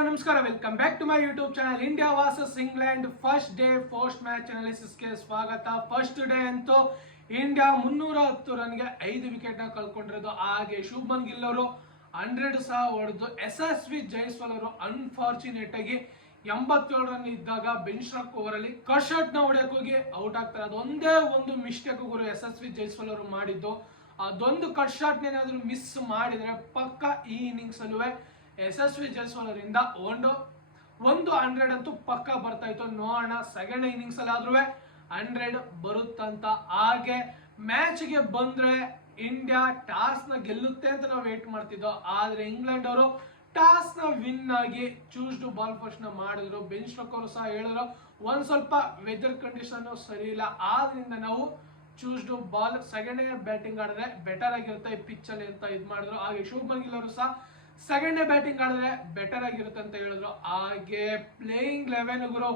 Hello ನಮಸ್ಕಾರ, welcome back to my YouTube channel. India versus England first day first match ಅನಾಲಿಸಿಸ್ಗೆ ಸ್ವಾಗತ. First day ಅಂತೂ India 310 ರನ್ಗೆ 5 wicket ನ ಕಳ್ಕೊಂಡಿರೋದು. ಹಾಗೆ ಶುಭ್ಮನ್ ಗಿಲ್ ಅವರು 100 ಸಹ ಹೊಡೆದು ಯಶಸ್ವಿ ಜೈಸ್ವಾಲ್ ಅವರು ಅನ್ಫಾರ್ಚುನೇಟ್ ಆಗಿ 87 ರನ್ ಇದ್ದಾಗ ಬೆಂಚ್ ರಾಕ್ ಓವರ್ ಅಲ್ಲಿ ಕಟ್ ಶಾಟ್ ನ ಹೊಡೆಯಕ್ಕೆ ಹೋಗಿ ಔಟ್ ಆಗ್ತಾರೆ. ಅದೊಂದೇ ಒಂದು ಮಿಸ್ಟೇಕ್ ಗುರು ಯಶಸ್ವಿ ಜೈಸ್ವಾಲ್ ಅವರು ಮಾಡಿದ್ದು. ಅದೊಂದು ಕಟ್ ಶಾಟ್ ಏನಾದ್ರು ಮಿಸ್ ಮಾಡಿದ್ರೆ ಪಕ್ಕ ಈ ಇನ್ನಿಂಗ್ಸ್ ಅಲ್ಲೂ ಯಶಸ್ವಿ ಜೈಸ್ವಾಲ್ ಅವರಿಂದ ಒಂದು 100 ಅಂತೂ ಪಕ್ಕ ಬರ್ತಾ ಇತ್ತು. ನೋಡೋಣ ಸೆಕೆಂಡ್ ಇನ್ನಿಂಗ್ಸ್ ಅಲ್ಲಿ ಆದ್ರೂ 100 ಬರುತ್ತಂತ. ಹಾಗೆ ಮ್ಯಾಚ್ ಗೆ ಬಂದ್ರೆ ಇಂಡಿಯಾ ಟಾಸ್ ನ ಗೆಲ್ಲುತ್ತೆ ಅಂತ ನಾವು ವೇಟ್ ಮಾಡ್ತಿದ್ದೋ. ಆದ್ರೆ ಇಂಗ್ಲೆಂಡ್ ಅವರು ಟಾಸ್ ನ ವಿನ್ ಆಗಿ ಚೂಸ್ ಟು ಬಾಲ್ ಫಸ್ಟ್ ನ ಮಾಡಿದ್ರು. ಬೆಂಚ್ ಸ್ಟ್ರೋಕ್ ಅವರು ಸಹ ಹೇಳಿದ್ರು ಒಂದ್ ಸ್ವಲ್ಪ ವೆದರ್ ಕಂಡೀಷನ್ ಸರಿ ಇಲ್ಲ, ಆದ್ರಿಂದ ನಾವು choose to bowl second batting ಆಡಿದ್ರೆ ಬೆಟರ್ ಆಗಿರುತ್ತೆ ಪಿಚ್ ಅಲ್ಲಿ ಅಂತ ಇದ್ ಮಾಡಿದ್ರು. ಹಾಗೆ ಶುಭ್ಮನ್ ಗಿಲ್ ಅವರು ಸಹ ಸೆಕೆಂಡ್ ಡೇ ಬ್ಯಾಟಿಂಗ್ ಆಡಿದ್ರೆ ಬೆಟರ್ ಆಗಿರುತ್ತೆ ಅಂತ ಹೇಳಿದ್ರು. ಹಾಗೆ ಪ್ಲೇಯಿಂಗ್ 11 ಗುರು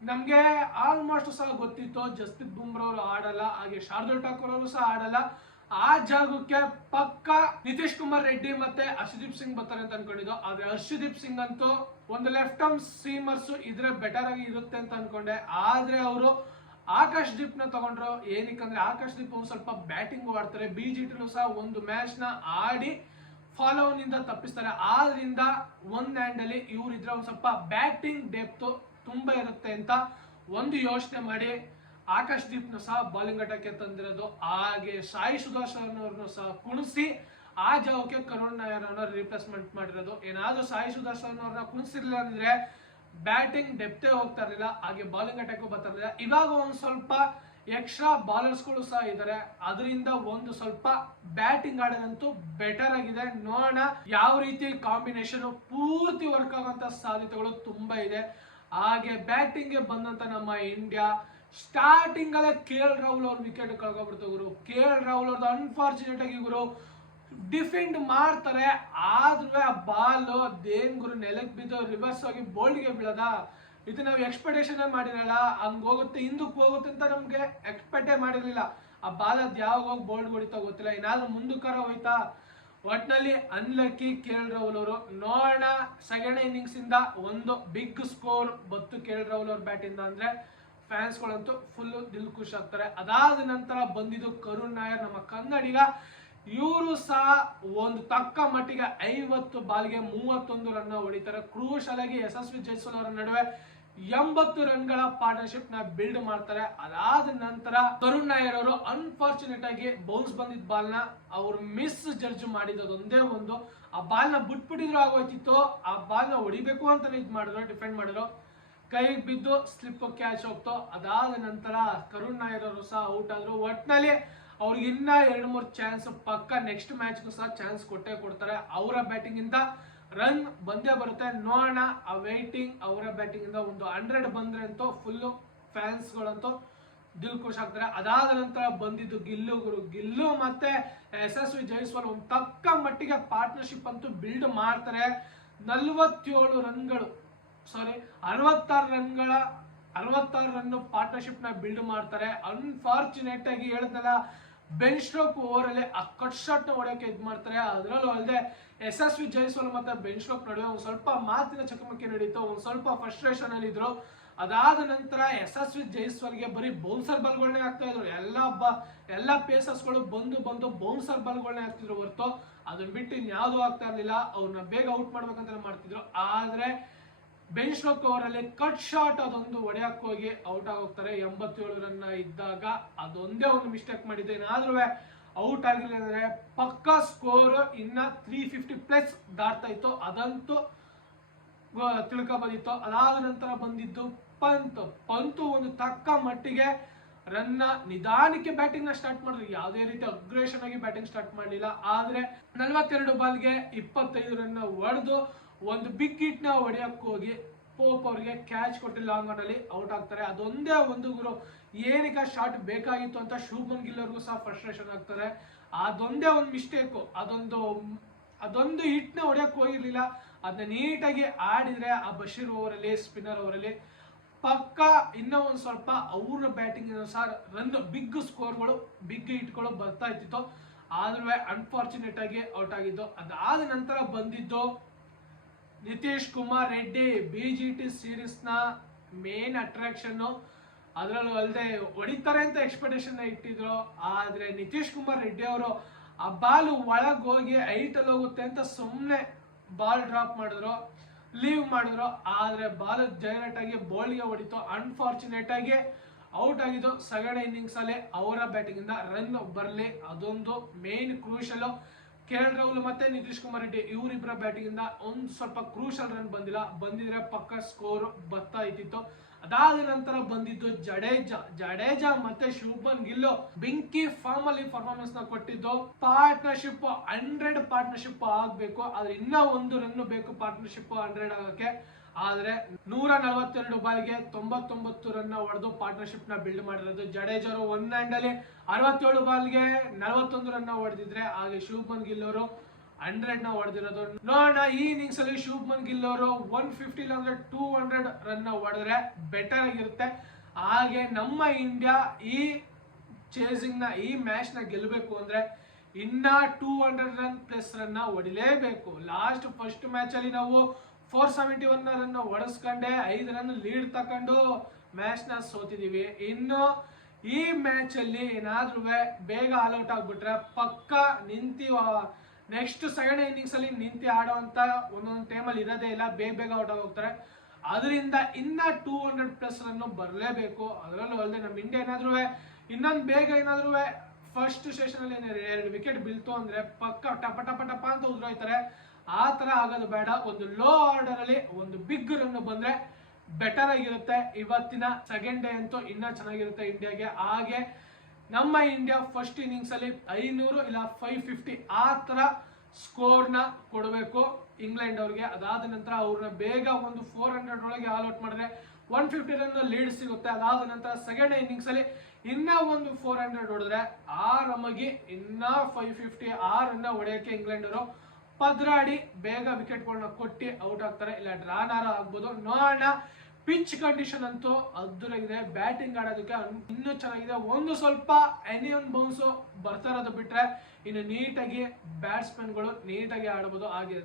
ನಮ್ಗೆ ಆಲ್ಮೋಸ್ಟ್ ಸಹ ಗೊತ್ತಿತ್ತು ಜಸ್ಪ್ರೀತ್ ಬುಮ್ರಾ ಅವರು ಆಡಲ್ಲ, ಹಾಗೆ ಶಾರ್ದುಲ್ ಠಾಕೂರ್ ಅವರು ಸಹ ಆಡಲ್ಲ. ಆ ಜಾಗಕ್ಕೆ ಪಕ್ಕ ನಿತೀಶ್ ಕುಮಾರ್ ರೆಡ್ಡಿ ಮತ್ತೆ ಹರ್ಷದೀಪ್ ಸಿಂಗ್ ಬರ್ತಾರೆ ಅಂತ ಅನ್ಕೊಂಡಿದ್ದು. ಆದ್ರೆ ಹರ್ಷದೀಪ್ ಸಿಂಗ್ ಅಂತೂ ಒಂದು ಲೆಫ್ಟ್ ಆರ್ಮ್ ಸೀಮರ್ಸ್ ಇದ್ರೆ ಬೆಟರ್ ಆಗಿ ಇರುತ್ತೆ ಅಂತ ಅನ್ಕೊಂಡೆ. ಆದ್ರೆ ಅವರು ಆಕಾಶ್ ದೀಪ್ ನ ತಗೊಂಡ್ರು. ಏನಕ್ಕಂದ್ರೆ ಆಕಾಶ್ ದೀಪ್ ಒಂದು ಸ್ವಲ್ಪ ಬ್ಯಾಟಿಂಗ್ ಆಡ್ತಾರೆ, BGT ಸಹ ಒಂದು ಮ್ಯಾಚ್ ನ ಆಡಿ ಫಾಲೋ ನಿಂದ ತಪ್ಪಿಸ್ತಾರೆ. ಆದ್ರಿಂದ ಒಂದ್ ಹ್ಯಾಂಡ್ ಅಲ್ಲಿ ಇವ್ರು ಇದ್ರೆ ಒಂದ್ ಸ್ವಲ್ಪ ಬ್ಯಾಟಿಂಗ್ ಡೆಪ್ತ್ ತುಂಬಾ ಇರುತ್ತೆ ಅಂತ ಒಂದು ಯೋಚನೆ ಮಾಡಿ ಆಕಾಶ್ ದೀಪ್ ನ ಸಹ ಬೌಲಿಂಗ್ ಅಟ್ಯಾಕ್ ತಂದಿರೋದು. ಹಾಗೆ ಸಾಯಿ ಸುದರ್ಶನ್ ಅವ್ರನ್ನು ಸಹ ಕುಣಿಸಿ ಆ ಜಾಗಕ್ಕೆ ಕರುಣ್ ನಾಯರ್ ಅವ್ರನ್ನ ರಿಪ್ಲೇಸ್ಮೆಂಟ್ ಮಾಡಿರೋದು. ಏನಾದ್ರೂ ಸಾಯಿ ಸುದರ್ಶನ್ ಅವ್ರನ್ನ ಕುಣಿಸಿರ್ಲಿಲ್ಲ ಅಂದ್ರೆ ಬ್ಯಾಟಿಂಗ್ ಡೆಪ್ತೇ ಹೋಗ್ತಾ ಇರಲಿಲ್ಲ, ಹಾಗೆ ಬೌಲಿಂಗ್ ಅಟ್ಯಾಕ್ ಬರ್ತಾ ಇರಲಿಲ್ಲ. ಇವಾಗ ಒಂದ್ ಸ್ವಲ್ಪ ಎಕ್ಸ್ಟ್ರಾ ಬಾಲರ್ಸ್ ಗಳು ಸಹ ಇದಾರೆ, ಅದರಿಂದ ಒಂದು ಸ್ವಲ್ಪ ಬ್ಯಾಟಿಂಗ್ ಆಡೋದಂತೂ ಬೆಟರ್ ಆಗಿದೆ. ನೋಡೋಣ ಯಾವ ರೀತಿ ಕಾಂಬಿನೇಷನ್ ಪೂರ್ತಿ ವರ್ಕ್ ಆಗುವಂತ ಸಾಧ್ಯತೆಗಳು ತುಂಬಾ ಇದೆ. ಹಾಗೆ ಬ್ಯಾಟಿಂಗ್ ಗೆ ಬಂದಂತ ನಮ್ಮ ಇಂಡಿಯಾ ಸ್ಟಾರ್ಟಿಂಗ್ ಅಲ್ಲೇ KL ರಾಹುಲ್ ಅವ್ರ ವಿಕೆಟ್ ಕಳ್ಕೊಬಿಡ್ತು ಗುರು. KL ರಾಹುಲ್ ಅವ್ರದ್ದು ಅನ್ಫಾರ್ಚುನೇಟ್ ಆಗಿ ಗುರು ಡಿಫೆಂಡ್ ಮಾಡ್ತಾರೆ, ಆದ್ರೂ ಆ ಬಾಲ್ ಅದೇನ್ ಗುರು ನೆಲಕ್ಕೆ ಬಿದ್ದು ರಿವರ್ಸ್ ಆಗಿ ಬೋಲ್ಡ್ ಗೆ ಬೀಳದ. ಇದು ನಾವು ಎಕ್ಸ್ಪೆಕ್ಟೇಷನ್ ಮಾಡಿರಲ್ಲ, ಹಂಗ ಹೋಗುತ್ತೆ ಹಿಂದಕ್ಕೆ ಹೋಗುತ್ತೆ ಅಂತ ನಮ್ಗೆ ಎಕ್ಸ್ಪೆಕ್ಟೇ ಮಾಡಿರ್ಲಿಲ್ಲ. ಆ ಬಾಲ್ ಅದ್ ಯಾವಾಗ ಹೋಗಿ ಬೋಲ್ಡ್ ಹೊಡಿತಾ ಗೊತ್ತಿಲ್ಲ, ಏನಾದ್ರೂ ಮುಂದಕ್ಕಾರ ಹೋಯ್ತಾ. ಒಟ್ನಲ್ಲಿ ಅನ್ಲಕ್ಕಿ KL ರಾಹುಲ್ ಅವರು. ನೋಡೋಣ ಸೆಕೆಂಡ್ ಇನ್ನಿಂಗ್ಸ್ ಇಂದ ಒಂದು ಬಿಗ್ ಸ್ಕೋರ್ ಬತ್ತು KL ರಾಹುಲ್ ಅವ್ರ ಬ್ಯಾಟ್ ಇಂದ ಅಂದ್ರೆ ಫ್ಯಾನ್ಸ್ ಗಳಂತೂ ಫುಲ್ ದಿಲ್ ಖುಷ್ ಆಗ್ತಾರೆ. ಅದಾದ ನಂತರ ಬಂದಿದ್ದು ಕರುಣ್ ನಾಯರ್, ನಮ್ಮ ಕನ್ನಡಿಗ. ಇವರು ಸಹ ಒಂದು ತಕ್ಕ ಮಟ್ಟಿಗೆ 50 ಬಾಲ್ಗೆ 31 ರನ್ ಹೊಡಿತಾರೆ. ಕ್ರೂಷಲ್ ಆಗಿ ಯಶಸ್ವಿ ಜೈಸ್ವಾಲ್ ಅವರ ನಡುವೆ 80 ರನ್ಗಳ ಪಾರ್ಟ್ನರ್ಶಿಪ್ ನ ಬಿಲ್ಡ್ ಮಾಡ್ತಾರೆ. ಅದಾದ ನಂತರ ಕರುಣ್ ನಾಯರ್ ಅವರು ಅನ್ಫಾರ್ಚುನೇಟ್ ಆಗಿ ಬೌನ್ಸ್ ಬಂದಿದ್ದ ಬಾಲ್ ನ ಅವ್ರು ಮಿಸ್ ಜಡ್ಜ್ ಮಾಡಿದೊಂದೇ ಒಂದು. ಆ ಬಾಲ್ ನ ಬಿಟ್ಬಿಟ್ಟಿದ್ರು ಆಗೋಯ್ತಿತ್ತು, ಆ ಬಾಲ್ ನ ಹೊಡಿಬೇಕು ಅಂತ ಇದ್ ಮಾಡಿದ್ರು, ಡಿಫೆಂಡ್ ಮಾಡಿದ್ರು, ಕೈಗೆ ಬಿದ್ದು ಸ್ಲಿಪ್ ಕ್ಯಾಚ್ ಹೋಗ್ತು. ಅದಾದ ನಂತರ ಕರುಣ್ ನಾಯರ್ ಅವರು ಸಹ ಔಟ್ ಆದ್ರು. ಒಟ್ನಲ್ಲಿ ಅವ್ರಿಗೆ ಇನ್ನ 2-3 ಚಾನ್ಸ್ ಪಕ್ಕ ನೆಕ್ಸ್ಟ್ ಮ್ಯಾಚ್ ಸಹ ಚಾನ್ಸ್ ಕೊಟ್ಟೆ ಕೊಡ್ತಾರೆ. ಅವರ ಬ್ಯಾಟಿಂಗ್ ಇಂದ ರನ್ ಬಂದೇ ಬರುತ್ತೆ. ನೋಡೋಣ ಆ ವೈಟಿಂಗ್. ಅವರ ಬ್ಯಾಟಿಂಗ್ ಇಂದ ಒಂದು 100 ಬಂದ್ರೆ ಅಂತೂ ಫುಲ್ ಫ್ಯಾನ್ಸ್ ಗಳಂತೂ ದಿಲ್ ಖುಷ್ ಆಗ್ತಾರೆ. ಅದಾದ ನಂತರ ಬಂದಿದ್ದು ಗಿಲ್ಲು ಗುರು. ಗಿಲ್ಲು ಮತ್ತೆ ಯಶಸ್ವಿ ಜೈಸ್ವಾಲ್ ಒಂದು ತಕ್ಕ ಮಟ್ಟಿಗೆ ಪಾರ್ಟ್ನರ್ಶಿಪ್ ಅಂತೂ ಬಿಲ್ಡ್ ಮಾಡ್ತಾರೆ. 47 ರನ್ಗಳು 66 ರನ್ ಪಾರ್ಟ್ನರ್ಶಿಪ್ ನ ಬಿಲ್ಡ್ ಮಾಡ್ತಾರೆ. ಅನ್ಫಾರ್ಚುನೇಟ್ ಆಗಿ ಹೇಳಿದ್ನಲ್ಲ, ಬೆಂಚ್ ಸ್ಟ್ರೋಕ್ ಓವರ್ ಅಲ್ಲಿ ಆ ಕಟ್ ಶಾಟ್ ನ ಹೊಡೆಯಕ್ಕೆ ಇದ್ ಮಾಡ್ತಾರೆ. ಅದರಲ್ಲೂ ಅಲ್ಲದೆ ಯಶಸ್ವಿ ಜೈಸ್ವಾಲ್ ಮತ್ತೆ ಬೆಂಚ್ ಸ್ಟ್ರೋಕ್ ನಡುವೆ ಒಂದ್ ಸ್ವಲ್ಪ ಮಾತಿನ ಚಕಮಕಿ ನಡೀತು, ಒಂದ್ ಸ್ವಲ್ಪ ಫ್ರಸ್ಟ್ರೇಷನ್ ಅಲ್ಲಿ ಇದ್ರು. ಅದಾದ ನಂತರ ಯಶಸ್ವಿ ಜೈಸ್ವಾಲ್ಗೆ ಬರೀ ಬೌನ್ಸರ್ ಬಾಲ್ಗಳನ್ನೇ ಆಗ್ತಾ ಇದ್ರು. ಎಲ್ಲ ಪೇಸರ್ಸ್ ಗಳು ಬಂದು ಬೌನ್ಸರ್ ಬಾಲ್ಗಳನ್ನೇ ಆಗ್ತಿದ್ರು ಹೊರತು ಅದನ್ನ ಬಿಟ್ಟು ಇನ್ಯಾವುದೂ ಆಗ್ತಾ ಇರ್ಲಿಲ್ಲ. ಅವ್ರನ್ನ ಬೇಗ ಔಟ್ ಮಾಡ್ಬೇಕಂತ ಮಾಡ್ತಿದ್ರು. ಆದ್ರೆ ಬೆಂಚ್ ಸ್ಟ್ರೋಕ್ ಓವರ್ ಅಲ್ಲಿ ಕಟ್ ಶಾಟ್ ಅದೊಂದು ಹೊಡೆಯಕ್ಕೆ ಹೋಗಿ ಔಟ್ ಆಗೋಗ್ತಾರೆ. 87 ರನ್ ಇದ್ದಾಗ ಅದೊಂದೇ ಒಂದು ಮಿಸ್ಟೇಕ್ ಮಾಡಿದ್ದು. ಏನಾದ್ರೂ ಔಟ್ ಆಗಿಲ್ಲ ಅಂದ್ರೆ ಪಕ್ಕಾ ಸ್ಕೋರ್ ಇನ್ನ 350+ ದಾಟ್ತಾ ಇತ್ತು, ಅದಂತೂ ತಿಳ್ಕೊಬೋದಿತ್ತು. ಅದಾದ ನಂತರ ಬಂದಿದ್ದು ಪಂತ್ ಒಂದು ತಕ್ಕ ಮಟ್ಟಿಗೆ ರನ್ನ ನಿಧಾನಕ್ಕೆ ಬ್ಯಾಟಿಂಗ್ ನ ಸ್ಟಾರ್ಟ್ ಮಾಡಿದ್ರು, ಯಾವುದೇ ರೀತಿ ಅಗ್ರೆಷನ್ ಆಗಿ ಬ್ಯಾಟಿಂಗ್ ಸ್ಟಾರ್ಟ್ ಮಾಡಲಿಲ್ಲ. ಆದ್ರೆ 42 ಬಾಲ್ಗೆ 25 ರನ್ ಹೊಡೆದು ಒಂದು ಬಿಗ್ ಹಿಟ್ ನ ಹೊಡೆಯಕ್ಕೆ ಹೋಗಿ ಪೋಪ್ ಅವರಿಗೆ ಕ್ಯಾಚ್ ಕೊಟ್ಟು ಲಾಂಗ್ ಆನ್ ಅಲ್ಲಿ ಔಟ್ ಆಗ್ತಾರೆ. ಅದೊಂದೇ ಒಂದು ಗುರು ಏನಕ್ಕೆ ಶಾಟ್ ಬೇಕಾಗಿತ್ತು ಅಂತ ಶುಭ್ಮನ್ ಗಿಲ್ ಅವ್ರಿಗೂ ಸಹ ಫ್ರಸ್ಟ್ರೇಷನ್ ಆಗ್ತಾರೆ. ಅದೊಂದೇ ಒಂದು ಮಿಸ್ಟೇಕ್, ಅದೊಂದು ಹಿಟ್ ನ ಹೊಡೆಯಕ್ಕೆ ಹೋಗಿರ್ಲಿಲ್ಲ. ಅದನ್ನ ನೀಟಾಗಿ ಆಡಿದ್ರೆ ಆ ಬಶೀರ್ ಓವರ್ ಅಲ್ಲಿ ಸ್ಪಿನ್ನರ್ ಓವರ್ ಅಲ್ಲಿ ಪಕ್ಕ ಇನ್ನೂ ಒಂದ್ ಸ್ವಲ್ಪ ಅವ್ರ ಬ್ಯಾಟಿಂಗ್ ಸಹ ರನ್ ಬಿಗ್ ಸ್ಕೋರ್ಗಳು ಬಿಗ್ ಹಿಟ್ಗಳು ಬರ್ತಾ ಇತ್ತು. ಆದ್ರೂ ಅನ್ಫಾರ್ಚುನೇಟ್ ಆಗಿ ಔಟ್ ಆಗಿದ್ದು. ಅದಾದ ನಂತರ ಬಂದಿದ್ದು ನಿತೀಶ್ ಕುಮಾರ್ ರೆಡ್ಡಿ BGT ಸೀರೀಸ್ ನ ಮೇನ್ ಅಟ್ರಾಕ್ಷನ್. ಅದರಲ್ಲೂ ಅಲ್ಲದೆ ಹೊಡಿತಾರೆ ಅಂತ ಎಕ್ಸ್ಪೆಕ್ಟೇಷನ್ ಇಟ್ಟಿದ್ರು. ಆದ್ರೆ ನಿತೀಶ್ ಕುಮಾರ್ ರೆಡ್ಡಿ ಅವರು ಆ ಬಾಲ್ ಒಳಗ್ ಹೋಗಿ ಐಟಲ್ ಹೋಗುತ್ತೆ ಅಂತ ಸುಮ್ಮನೆ ಬಾಲ್ ಡ್ರಾಪ್ ಮಾಡಿದ್ರು, ಲೀವ್ ಮಾಡಿದ್ರು. ಆದ್ರೆ ಬಾಲ್ ಡೈರೆಕ್ಟ್ ಆಗಿ ಬೋಲ್ಗೆ ಹೊಡಿತು. ಅನ್ಫಾರ್ಚುನೇಟ್ ಆಗಿ ಔಟ್ ಆಗಿದ್ದು. ಸೆಕೆಂಡ್ ಇನ್ನಿಂಗ್ಸ್ ಅಲ್ಲಿ ಅವರ ಬ್ಯಾಟಿಂಗ್ ಇಂದ ರನ್ ಬರ್ಲಿ, ಅದೊಂದು ಮೇನ್ ಕ್ರೂಷಲ್. KL ರಾಹುಲ್ ಮತ್ತೆ ನಿತೀಶ್ ಕುಮಾರ್ ರೆಡ್ಡಿ ಇವರಿಬ್ಬರ ಬ್ಯಾಟಿಂಗ್ ಇಂದ ಒಂದ್ ಸ್ವಲ್ಪ ಕ್ರೂಷಲ್ ರನ್ ಬಂದಿಲ್ಲ. ಬಂದಿದ್ರೆ ಪಕ್ಕ ಸ್ಕೋರ್ ಬರ್ತಾ ಇದ್ದಿತ್ತು. ಅದಾದ ನಂತರ ಬಂದಿದ್ದು ಜಡೇಜಾ ಮತ್ತೆ ಶುಭ್ಮನ್ ಗಿಲ್ ಬೆಂಕಿ ಫಾರ್ಮ್ ಅಲ್ಲಿ ಪರ್ಫಾರ್ಮೆನ್ಸ್ ನ ಕೊಟ್ಟಿದ್ದು. ಪಾರ್ಟ್ನರ್ಶಿಪ್ 100 ಪಾರ್ಟ್ನರ್ಶಿಪ್ ಆಗ್ಬೇಕು, ಆದ್ರೆ ಇನ್ನ ಒಂದು ರನ್ ಬೇಕು ಪಾರ್ಟ್ನರ್ಶಿಪ್ 100 ಆಗಕ್ಕೆ. ಆದ್ರೆ 142 ಬಾಲ್ಗೆ 99 ರನ್ ಹೊಡೆದು ಪಾರ್ಟ್ನರ್ಶಿಪ್ ನ ಬಿಲ್ಡ್ ಮಾಡಿರೋದು ಜಡೇಜಾ ಅವರು. ಒನ್ ಹ್ಯಾಂಡ್ ಅಲ್ಲಿ 67 ಬಾಲ್ಗೆ 41 ರನ್ ಹೊಡೆದಿದ್ರೆ, ಹಾಗೆ ಶುಭ್ಮನ್ ಗಿಲ್ ಅವರು 100 ನ ಹೊಡೆದಿರೋದು. ನೋಡೋಣ ಈ ಇನ್ನಿಂಗ್ಸ್ ಅಲ್ಲಿ ಶುಭ್ಮನ್ ಗಿಲ್ ಅವರು 150 ಅಂದ್ರೆ 200 ರನ್ ಹೊಡೆದ್ರೆ ಬೆಟರ್ ಆಗಿರುತ್ತೆ. ಹಾಗೆ ನಮ್ಮ ಇಂಡಿಯಾ ಈ ಚೇಸಿಂಗ್ ನ ಈ ಮ್ಯಾಚ್ ನ ಗೆಲ್ಲಬೇಕು ಅಂದ್ರೆ ಇನ್ನ 200 ರನ್ ಪ್ಲಸ್ ರನ್ ಹೊಡಿಲೇಬೇಕು. ಲಾಸ್ಟ್ ಫಸ್ಟ್ ಮ್ಯಾಚ್ ಅಲ್ಲಿ ನಾವು 471 ರನ್ ಹೊಡೆಸ್ಕೊಂಡೆ 5 ರನ್ ಲೀಡ್ ತಕೊಂಡು ಮ್ಯಾಚ್ ನ ಸೋತಿದೀವಿ. ಇನ್ನು ಈ ಮ್ಯಾಚ್ ಅಲ್ಲಿ ಏನಾದ್ರೂ ಬೇಗ ಆಲ್ಔಟ್ ಆಗ್ಬಿಟ್ರೆ ಪಕ್ಕ ನಿಂತಿ ನೆಕ್ಸ್ಟ್ ಸೆಕೆಂಡ್ ಇನ್ನಿಂಗ್ಸ್ ಅಲ್ಲಿ ನಿಂತಿ ಆಡುವಂತ ಒಂದೊಂದು ಟೈಮ್ ಅಲ್ಲಿ ಇರೋದೇ ಇಲ್ಲ, ಬೇಗ ಔಟ್ ಹೋಗ್ತಾರೆ. ಅದರಿಂದ ಇನ್ನ 200 ಪ್ಲಸ್ ರನ್ ಬರಲೇಬೇಕು. ಅದರಲ್ಲೂ ಅಲ್ಲದೆ ನಮ್ಮ ಇಂಡಿಯಾ ಏನಾದ್ರೂ ಇನ್ನೊಂದು ಬೇಗ ಏನಾದ್ರೂ ಫಸ್ಟ್ ಸೆಷನ್ ಅಲ್ಲಿ 2 ವಿಕೆಟ್ ಬೀಳ್ತು ಅಂದ್ರೆ ಪಕ್ಕ ಟಪ ಟಪ ಟಪ ಅಂತ ಉದ್ರೋಯ್ತಾರೆ. ಆ ತರ ಆಗೋದು ಬೇಡ. ಒಂದು ಲೋ ಆರ್ಡರ್ ಅಲ್ಲಿ ಒಂದು ಬಿಗ್ ರನ್ ಬಂದ್ರೆ ಬೆಟರ್ ಆಗಿರುತ್ತೆ. ಇವತ್ತಿನ ಸೆಕೆಂಡ್ ಡೇ ಅಂತೂ ಇನ್ನ ಚೆನ್ನಾಗಿರುತ್ತೆ ಇಂಡಿಯಾಗೆ. ಹಾಗೆ ನಮ್ಮ ಇಂಡಿಯಾ ಫಸ್ಟ್ ಇನ್ನಿಂಗ್ಸ್ ಅಲ್ಲಿ 500 ಇಲ್ಲ 550 ಆ ತರ ಸ್ಕೋರ್ ನ ಕೊಡಬೇಕು ಇಂಗ್ಲೆಂಡ್ ಅವ್ರಿಗೆ. ಅದಾದ ನಂತರ ಅವ್ರನ್ನ ಬೇಗ ಒಂದು 400 ಒಳಗೆ ಆಲ್ ಔಟ್ ಮಾಡಿದ್ರೆ 150 ರನ್ ಲೀಡ್ ಸಿಗುತ್ತೆ. ಅದಾದ ನಂತರ ಸೆಕೆಂಡ್ ಇನ್ನಿಂಗ್ಸ್ ಅಲ್ಲಿ ಇನ್ನ ಒಂದು 400 ಹೊಡೆದ್ರೆ ಆರಾಮಾಗಿ ಇನ್ನ 550 ಆ ರನ್ ಹೊಡೆಯಕ್ಕೆ ಇಂಗ್ಲೆಂಡ್ ಅವರು ಪದ್ರಾಡಿ ಬೇಗ ವಿಕೆಟ್ಗಳನ್ನ ಕೊಟ್ಟು ಔಟ್ ಆಗ್ತಾರೆ, ಇಲ್ಲ ಡ್ರಾನಾರ ಆಗ್ಬೋದು. ನೋಡೋಣ. ಪಿಚ್ ಕಂಡೀಷನ್ ಅಂತೂ ಅದ್ರಾಗಿದೆ, ಬ್ಯಾಟಿಂಗ್ ಆಡೋದಕ್ಕೆ ಇನ್ನೂ ಚೆನ್ನಾಗಿದೆ. ಒಂದು ಸ್ವಲ್ಪ ಎನಿಯನ್ ಬೌನ್ಸ್ ಬರ್ತಾ ಇರೋದು ಬಿಟ್ರೆ ಇನ್ನು ನೀಟಾಗಿ ಬ್ಯಾಟ್ಸ್ಮನ್ಗಳು ನೀಟಾಗಿ ಆಡಬಹುದು. ಹಾಗೆ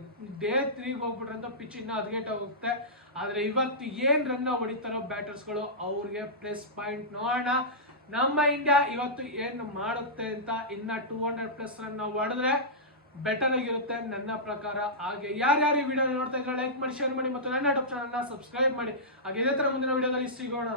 ಡೇ 3 ಹೋಗ್ಬಿಟ್ರಂತ ಪಿಚ್ ಇನ್ನೂ ಹದಗೆಟ್ಟೋಗುತ್ತೆ. ಆದ್ರೆ ಇವತ್ತು ಏನ್ ರನ್ ಹೊಡಿತಾರೋ ಬ್ಯಾಟರ್ಸ್ಗಳು ಅವ್ರಿಗೆ ಪ್ಲಸ್ ಪಾಯಿಂಟ್. ನೋಡೋಣ ನಮ್ಮ ಇಂಡಿಯಾ ಇವತ್ತು ಏನ್ ಮಾಡುತ್ತೆ ಅಂತ. ಇನ್ನ 200 ಪ್ಲಸ್ ರನ್ ಹೊಡೆದ್ರೆ ಬೆಟರ್ ಆಗಿರುತ್ತೆ ನನ್ನ ಪ್ರಕಾರ. ಹಾಗೆ ಯಾರ್ಯಾರು ಈ ವಿಡಿಯೋ ನೋಡ್ತಾ ಇದ್ರೆ ಲೈಕ್ ಮಾಡಿ, ಶೇರ್ ಮಾಡಿ ಮತ್ತು ನನ್ನ ಯೂಟ್ಯೂಬ್ ಚಾನಲ್ ನ ಸಬ್ಸ್ಕ್ರೈಬ್ ಮಾಡಿ. ಹಾಗೆ ಇದೇ ತರ ಮುಂದಿನ ವಿಡಿಯೋದಲ್ಲಿ ಸಿಗೋಣ.